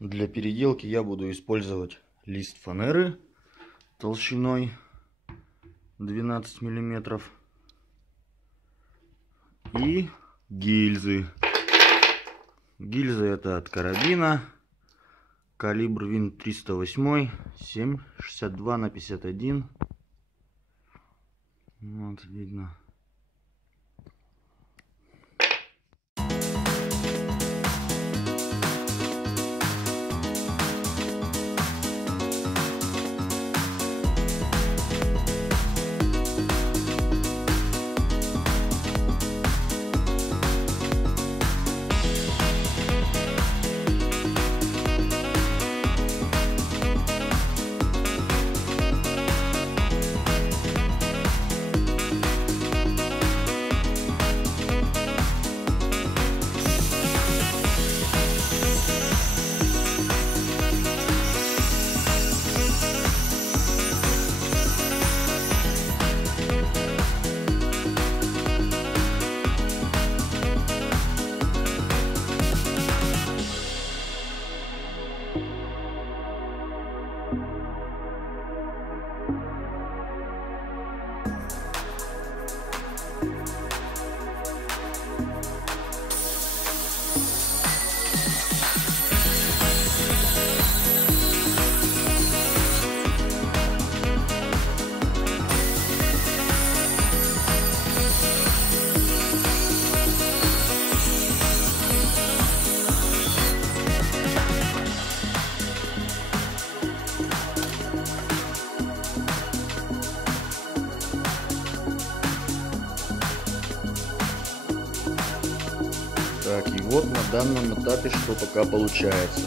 Для переделки я буду использовать лист фанеры толщиной 12 миллиметров и гильзы. Гильза это от карабина, калибр винт 308, 7,62 на 51. Вот видно. Так, и вот на данном этапе что пока получается.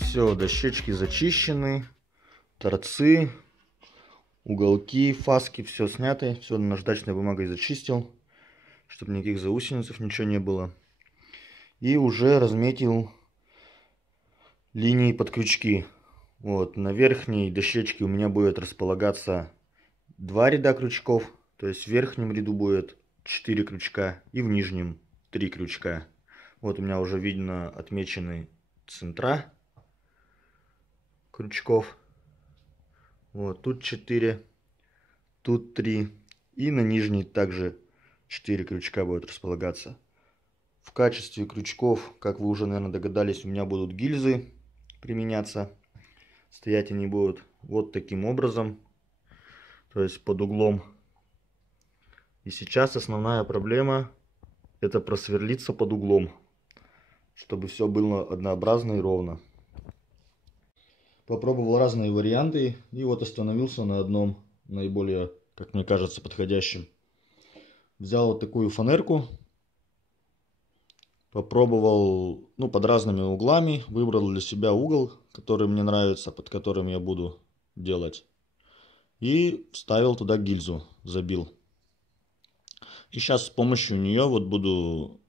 Все, дощечки зачищены, торцы, уголки, фаски, все снято. Все наждачной бумагой зачистил, чтобы никаких заусенцев, ничего не было. И уже разметил линии под крючки. Вот, на верхней дощечке у меня будет располагаться 2 ряда крючков. То есть в верхнем ряду будет 4 крючка и в нижнем 3 крючка. Вот у меня уже видно отмечены центра крючков. Вот тут 4, тут 3. И на нижней также 4 крючка будут располагаться. В качестве крючков, как вы уже, наверное, догадались, у меня будут гильзы применяться. Стоять они будут вот таким образом, то есть под углом. И сейчас основная проблема — это просверлиться под углом, чтобы все было однообразно и ровно. Попробовал разные варианты и вот остановился на одном, наиболее, как мне кажется, подходящем. Взял вот такую фанерку, попробовал, под разными углами, выбрал для себя угол, который мне нравится, под которым я буду делать. И вставил туда гильзу, забил. И сейчас с помощью нее вот буду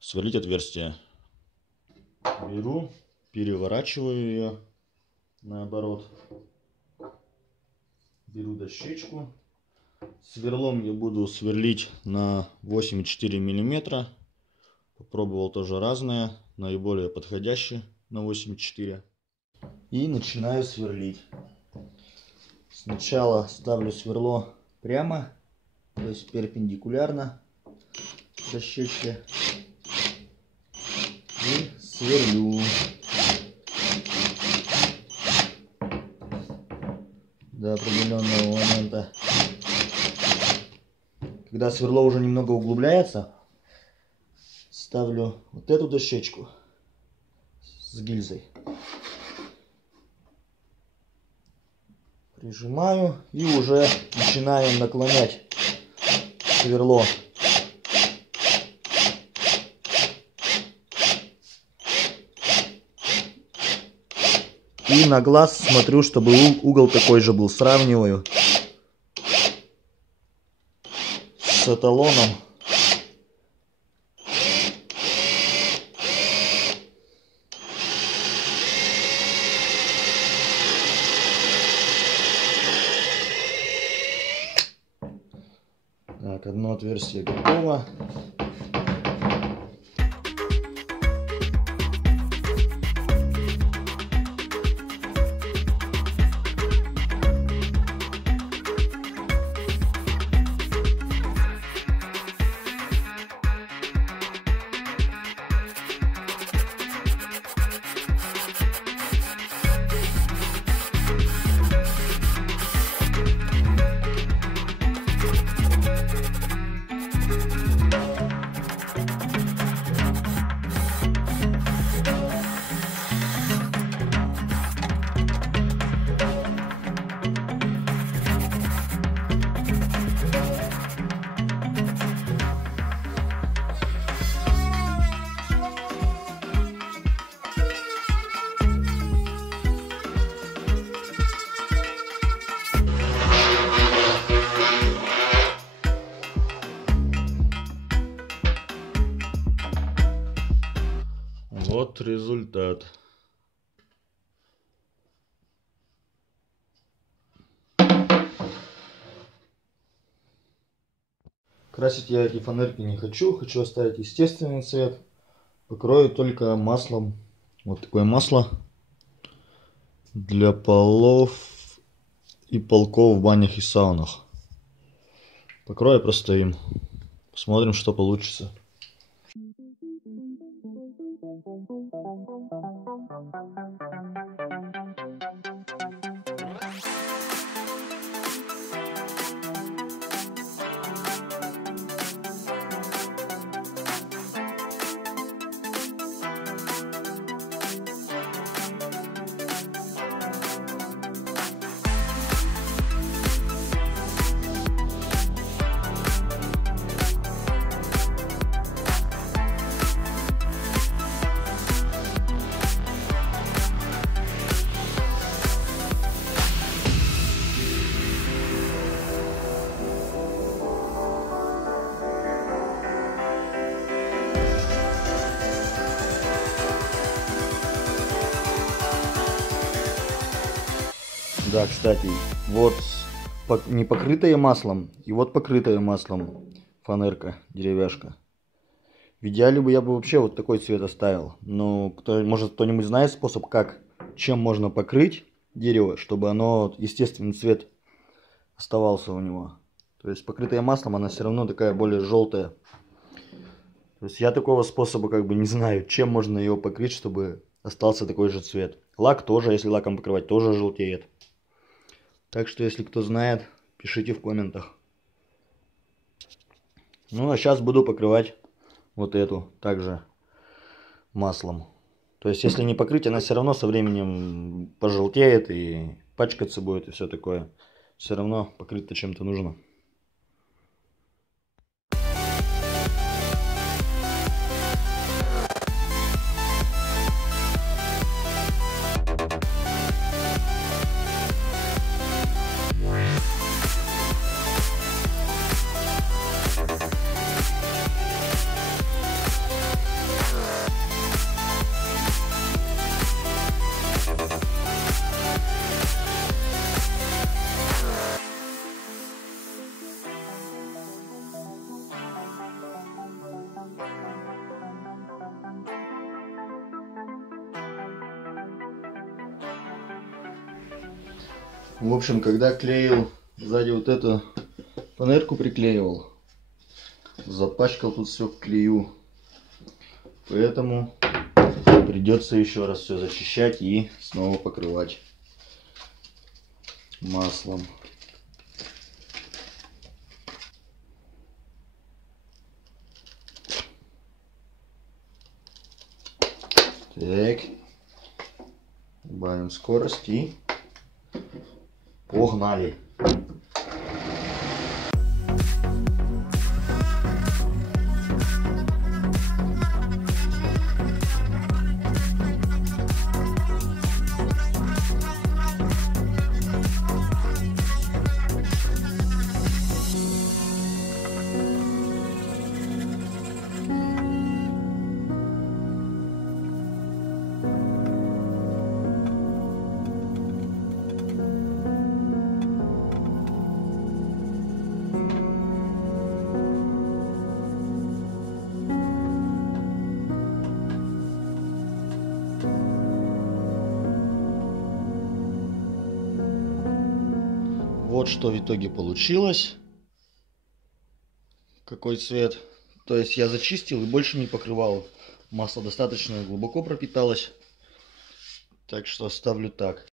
сверлить отверстие. Беру, переворачиваю ее наоборот. Беру дощечку. Сверлом я буду сверлить на 8,4 мм. Попробовал тоже разное, наиболее подходящее на 8,4. И начинаю сверлить. Сначала ставлю сверло прямо, то есть перпендикулярно дощечке. И сверлю. До определенного момента. Когда сверло уже немного углубляется, ставлю вот эту дощечку с гильзой. Прижимаю и уже начинаем наклонять сверло И на глаз смотрю, чтобы угол такой же был. Сравниваю с эталоном. Так, одно отверстие готово. Вот результат. Красить я эти фанерки не хочу. Хочу оставить естественный цвет. Покрою только маслом. Вот такое масло для полов и полков в банях и саунах. Покрою просто им. Посмотрим, что получится. Да, кстати, вот не покрытая маслом, и вот покрытая маслом фанерка, деревяшка. В идеале бы я бы вообще вот такой цвет оставил. Но может кто-нибудь знает способ, чем можно покрыть дерево, чтобы оно естественный цвет оставался у него. То есть покрытая маслом, она все равно такая более желтая. То есть я такого способа как бы не знаю, чем можно ее покрыть, чтобы остался такой же цвет. Лак тоже, если лаком покрывать, тоже желтеет. Так что, если кто знает, пишите в комментах. Ну, а сейчас буду покрывать вот эту также маслом. То есть, если не покрыть, она все равно со временем пожелтеет и пачкаться будет и все такое. Все равно покрыть-то чем-то нужно. В общем, когда клеил сзади вот эту фанерку приклеивал, запачкал тут все в клею. Поэтому придется еще раз все зачищать и снова покрывать маслом. Так, убавим скорость и погнали. Вот что в итоге получилось. Какой цвет. То есть я зачистил и больше не покрывал. Масло достаточно глубоко пропиталось. Так что оставлю так.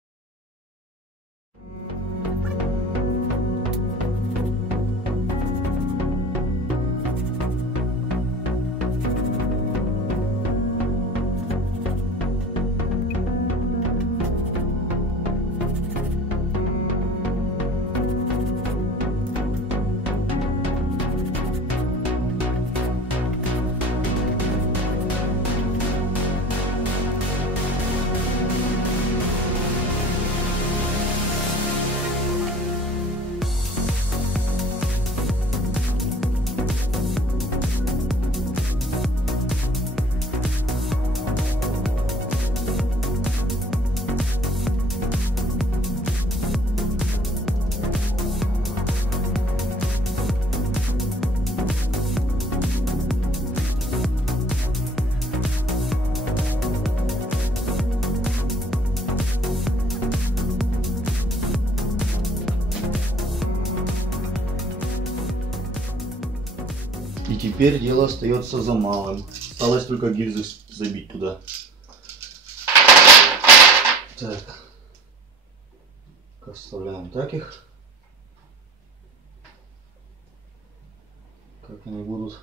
И теперь дело остается за малым. Осталось только гильзы забить туда. Так. Оставляем так их. Как они будут.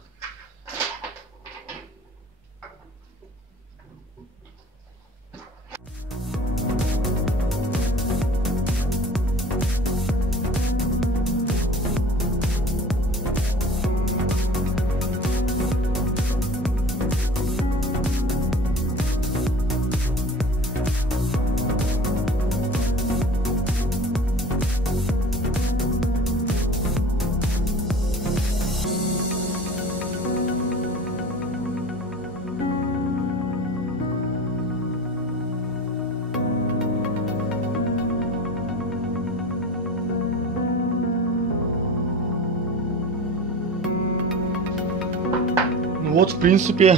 Вот, в принципе,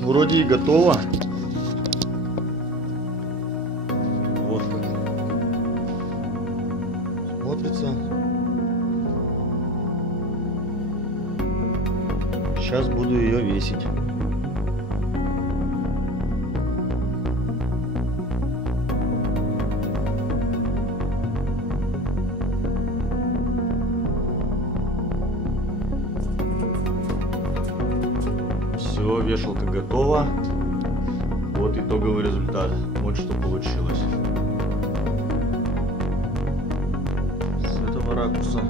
вроде и готово. Вот как смотрится. Сейчас буду ее весить. Все, вешалка готова. Вот итоговый результат. Вот что получилось. С этого ракурса.